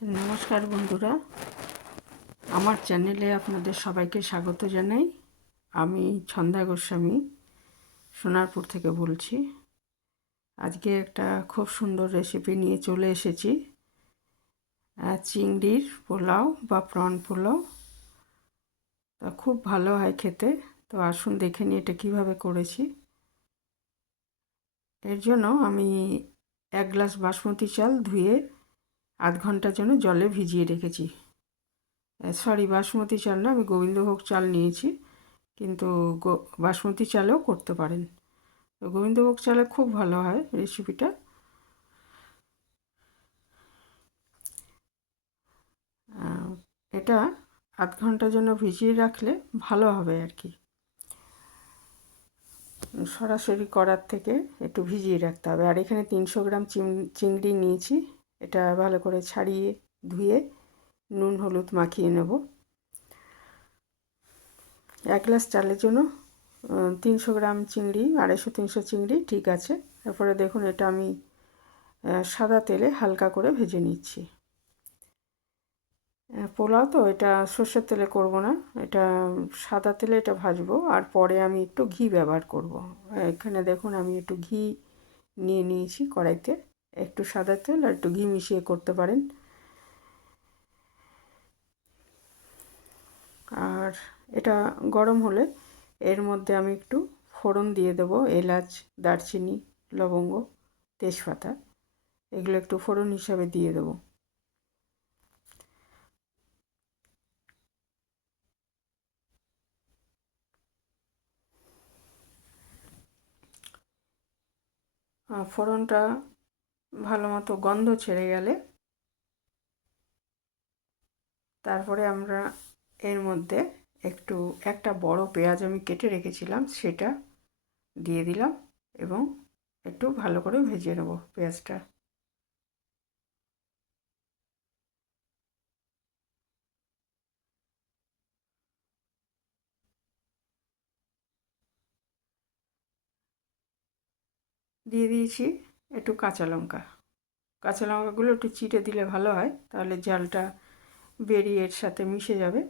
নমস্কার বন্ধুরা, আমার চ্যানেলে আপনাদের সবাইকে স্বাগত জানাই। আমি ছন্দা গোস্বামী সোনারপুর থেকে বলছি। আজকে একটা খুব সুন্দর রেসিপি নিয়ে চলে এসেছি, চিংড়ির পোলাও বা প্রন পোলাও। তা খুব ভালো হয় খেতে। তো আসুন দেখে নিই এটা কীভাবে করেছি। এর জন্য আমি 1 গ্লাস বাসমতি চাল ধুয়ে আধ ঘন্টার জন্য জলে ভিজিয়ে রেখেছি। বাসমতি চাল না, আমি গোবিন্দভোগ চাল নিয়েছি, কিন্তু বাসমতি চালেও করতে পারেন। তো গোবিন্দভোগ চালে খুব ভালো হয় রেসিপিটা। এটা আধ ঘন্টার জন্য ভিজিয়ে রাখলে ভালো হবে আর কি। সরাসরি কড়ার থেকে একটু ভিজিয়ে রাখতে হবে। আর এখানে 300 গ্রাম চিংড়ি নিয়েছি। এটা ভালো করে ছাড়িয়ে ধুয়ে নুন হলুদ মাখিয়ে নেব। 1 গ্লাস চালের জন্য 300 গ্রাম চিংড়ি, 250-300 চিংড়ি ঠিক আছে। তারপরে দেখুন এটা আমি সাদা তেলে হালকা করে ভেজে নিচ্ছি। পোলাও তো এটা সর্ষের তেলে করব না, এটা সাদা তেলে এটা ভাজবো। আর পরে আমি একটু ঘি ব্যবহার করব। এখানে দেখুন আমি একটু ঘি নিয়ে নিয়েছি কড়াইতে। একটু সাদা তেল আর একটু ঘি মিশিয়ে করতে পারেন। আর এটা গরম হলে এর মধ্যে আমি একটু ফোড়ন দিয়ে দেবো। এলাচ, দারচিনি, লবঙ্গ, তেজপাতা, এগুলো একটু ফোড়ন হিসাবে দিয়ে দেবো। ফোড়নটা ভালো মতো গন্ধ ছেড়ে গেলে তারপরে আমরা এর মধ্যে একটা বড় পেঁয়াজ আমি কেটে রেখেছিলাম সেটা দিয়ে দিলাম এবং একটু ভালো করে ভেজে নেব পেঁয়াজটা। দিয়ে দিয়েছি একটু কাঁচা লঙ্কা। কাঁচা লঙ্কাগুলো একটু চিড়ে দিলে ভালো হয়, তাহলে ঝালটা বেরিয়ে এর সাথে মিশে যাবে।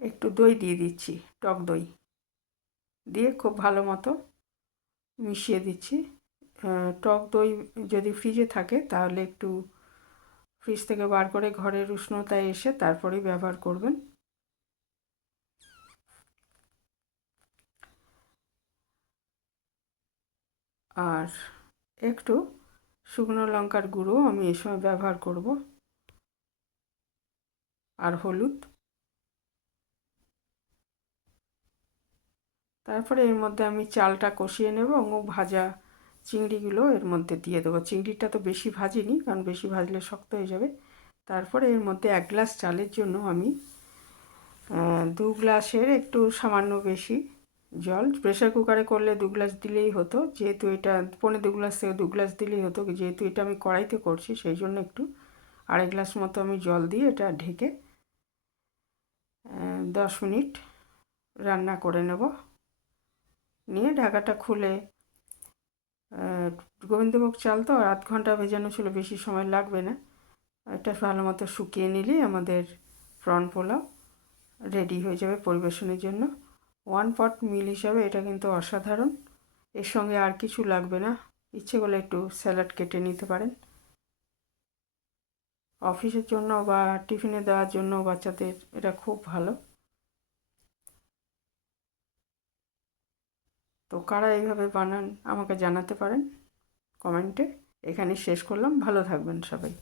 একটু দই দিয়ে দিচ্ছি, টক দই দিয়ে খুব ভালো মতো মিশিয়ে দিচ্ছি। টক দই যদি ফ্রিজে থাকে তাহলে একটু ফ্রিজ থেকে বার করে ঘরের উষ্ণতায় এসে তারপরেই ব্যবহার করবেন। আর একটু শুকনো লঙ্কার গুঁড়ো আমি এই সময় ব্যবহার করব, আর হলুদ। তারপরে এর মধ্যে আমি চালটা কষিয়ে নেব এবং ভাজা চিংড়িগুলো এর মধ্যে দিয়ে দেবো। চিংড়িটা তো বেশি ভাজিনি, কারণ বেশি ভাজলে শক্ত হয়ে যাবে। তারপরে এর মধ্যে 1 গ্লাস চালের জন্য আমি 2 গ্লাসের একটু সামান্য বেশি জল, প্রেসার কুকারে করলে 2 গ্লাস দিলেই হতো, যেহেতু এটা 1.25 গ্লাস থেকে 2 গ্লাস দিলেই হতো, যেহেতু এটা আমি কড়াইতে করছি সেই জন্য একটু 2.5 গ্লাস মতো আমি জল দিয়ে এটা ঢেকে 10 মিনিট রান্না করে নেব। নিয়ে ঢাকাটা খুলে গোবিন্দভোগ চাল তো আধ ঘন্টা ভেজানো ছিল, বেশি সময় লাগবে না। এটা ভালো মতো শুকিয়ে নিলেই আমাদের প্রন পোলাও রেডি হয়ে যাবে পরিবেশনের জন্য। 1 পট মিল হিসাবে এটা কিন্তু অসাধারণ। এর সঙ্গে আর কিছু লাগবে না, ইচ্ছে করলে একটু স্যালাড কেটে নিতে পারেন। অফিসের জন্য বা টিফিনে দেওয়ার জন্য বাচ্চাদের এটা খুব ভালো। তো কারা এইভাবে বানান আমাকে জানাতে পারেন কমেন্টে। এখানে শেষ করলাম, ভালো থাকবেন সবাই।